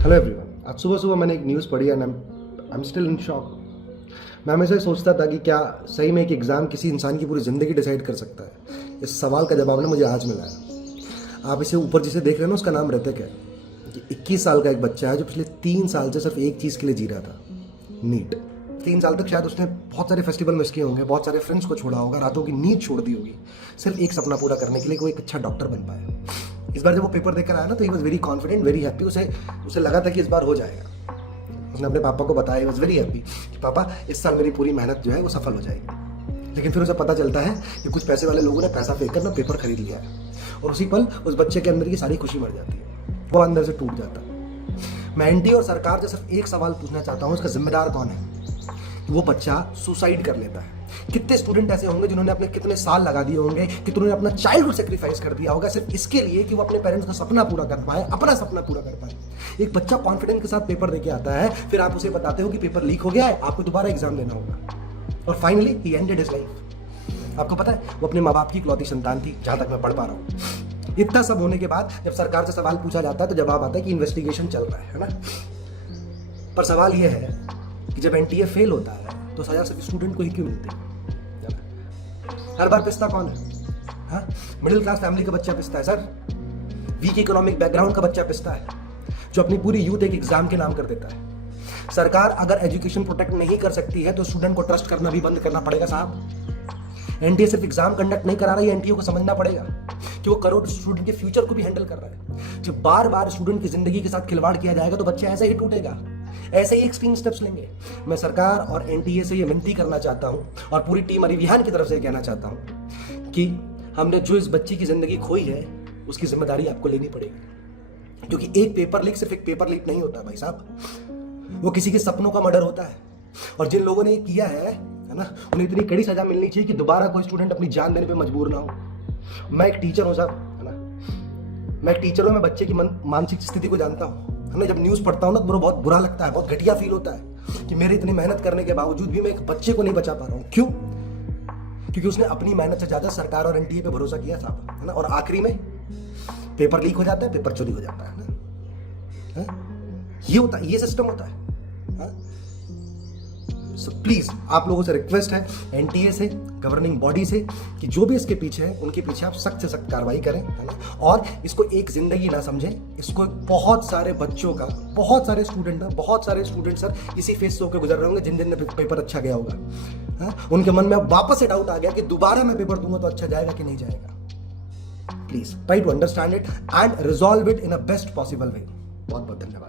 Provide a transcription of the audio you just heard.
Hello everyone. आज सुबह सुबह मैंने एक न्यूज़ पढ़ी and I am still in shock. मैं हमेशा सोचता था कि क्या सही में एक एग्ज़ाम किसी इंसान की पूरी ज़िंदगी डिसाइड कर सकता है। इस सवाल का जवाब ना मुझे आज मिला है। आप इसे ऊपर जिसे देख रहे हैं ना, उसका नाम ऋतिक है। ये 21 साल का एक बच्चा है जो पिछले 3 साल से सिर्फ एक चीज़ के लिए जी रहा था, नीट। 3 साल तक शायद उसने बहुत सारे फेस्टिवल मिस किए होंगे, बहुत सारे फ्रेंड्स को छोड़ा होगा, रातों की नींद छोड़ दी होगी, सिर्फ एक सपना पूरा करने के लिए कि वो एक अच्छा डॉक्टर बन पाए। इस बार जब वो पेपर देकर आया ना, तो he was very confident, very happy. उसे लगा था कि इस बार हो जाएगा। उसने अपने पापा को बताया, वॉज वेरी हैप्पी कि पापा इस साल मेरी पूरी मेहनत जो है वो सफल हो जाएगी। लेकिन फिर उसे पता चलता है कि कुछ पैसे वाले लोगों ने पैसा फेंक कर ना पेपर खरीद लिया है, और उसी पल उस बच्चे के अंदर की सारी खुशी मर जाती है, वो अंदर से टूट जाता है। मैं एनटीए और सरकार से सिर्फ एक सवाल पूछना चाहता हूँ, इसका जिम्मेदार कौन है कि वो बच्चा सुसाइड कर लेता है। कितने स्टूडेंट ऐसे होंगे जिन्होंने अपने कितने साल लगा दिए होंगे, कितनों ने अपना चाइल्डहुड सेक्रीफाइस कर दिया होगा सिर्फ इसके लिए कि वो अपने पेरेंट्स का सपना पूरा कर पाए, अपना सपना पूरा कर पाए। एक बच्चा कॉन्फिडेंस के साथ पेपर देके आता है, फिर आप उसे बताते हो कि पेपर लीक हो गया है, आपको दोबारा एग्जाम देना होगा, और finally he ended his life. आपको पता है वो अपने माँ बाप की इकलौती संतान थी, जहां तक मैं पढ़ पा रहा हूँ। इतना सब होने के बाद जब सरकार से सवाल पूछा जाता है तो जवाब आता है कि इन्वेस्टिगेशन चल रहा है ना। पर सवाल यह है कि जब एनटीए फेल होता है तो सजा सिर्फ स्टूडेंट को ही क्यों मिलती है? हर बार पिसता कौन है? हाँ, मिडिल क्लास फैमिली का बच्चा पिसता है सर, वीक इकोनॉमिक बैकग्राउंड का बच्चा पिसता है, जो अपनी पूरी यूथ एक एग्जाम के नाम कर देता है। सरकार अगर एजुकेशन प्रोटेक्ट नहीं कर सकती है तो स्टूडेंट को ट्रस्ट करना भी बंद करना पड़ेगा साहब। एनटीए सिर्फ एग्जाम कंडक्ट नहीं करा रहा है, एनटीए को समझना पड़ेगा कि वो करोड़ स्टूडेंट के फ्यूचर को भी हैंडल कर रहा है। जब बार बार स्टूडेंट की जिंदगी के साथ खिलवाड़ किया जाएगा तो बच्चा ऐसे ही टूटेगा, ऐसे ही एक्सट्रीम स्टेप्स लेंगे। मैं सरकार और एनटीए से ये विनती करना चाहता हूं, और पूरी टीम अरिविहान की तरफ से कहना चाहता हूं कि हमने जो इस बच्ची की जिंदगी खोई है उसकी जिम्मेदारी आपको लेनी पड़ेगी, क्योंकि एक पेपर लीक सिर्फ एक पेपर लीक नहीं होता भाई साहब, वो किसी के सपनों का मर्डर होता है। और जिन लोगों ने ये किया है ना, उन्हें इतनी कड़ी सजा मिलनी चाहिए कि दोबारा कोई स्टूडेंट अपनी जान देने पर मजबूर ना हो। मैं एक टीचर हूँ साहब, है ना, मैं एक टीचर हूँ, मैं बच्चे की मानसिक स्थिति को जानता हूँ। मैं जब न्यूज़ पढ़ता हूँ ना तो मुझे बहुत बुरा लगता है, बहुत घटिया फील होता है कि मेरे इतनी मेहनत करने के बावजूद भी मैं एक बच्चे को नहीं बचा पा रहा हूँ। क्यों? क्योंकि उसने अपनी मेहनत से ज्यादा सरकार और एनटीए पे भरोसा किया था, है ना, और आखिरी में पेपर लीक हो जाता है, पेपर चोरी हो जाता है ना। ये होता है, ये सिस्टम होता है। सो प्लीज आप लोगों से रिक्वेस्ट है, एनटीए से, गवर्निंग बॉडी से, कि जो भी इसके पीछे है उनके पीछे आप सख्त से सख्त कार्रवाई करें, है ना, और इसको एक जिंदगी ना समझें, इसको बहुत सारे बच्चों का, बहुत सारे स्टूडेंट सर इसी फेस से होकर गुजर रहे होंगे जिन पेपर अच्छा गया होगा। हाँ? उनके मन में अब वापस से डाउट आ गया कि दोबारा मैं पेपर दूंगा तो अच्छा जाएगा कि नहीं जाएगा। Please try to understand it and resolve it in a best possible way. बहुत बहुत धन्यवाद।